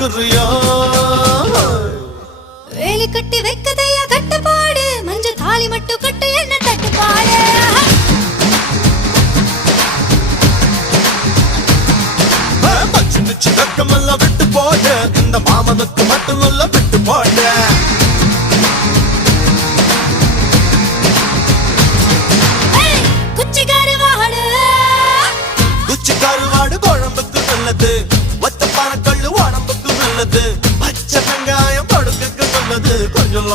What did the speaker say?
பாக்குறியா வேலி கட்டி வைக்கதையா கட்டுப்பாடு மஞ்ச தாலி மட்டும் கட்டு என்ன தட்டுப்பாடு பச்சு நிச்சு வெக்கமெல்லாம் விட்டு போட இந்த மாமனுக்கு மட்டும் நல்ல விட்டு போட குச்சி கருவாடு குழம்புக்கு நல்லது ஒத்தப்பான கல்லு உடம்புக்கு நல்லது பச்சை வெங்காயம் படுக்கைக்கு நல்லது கொஞ்சம்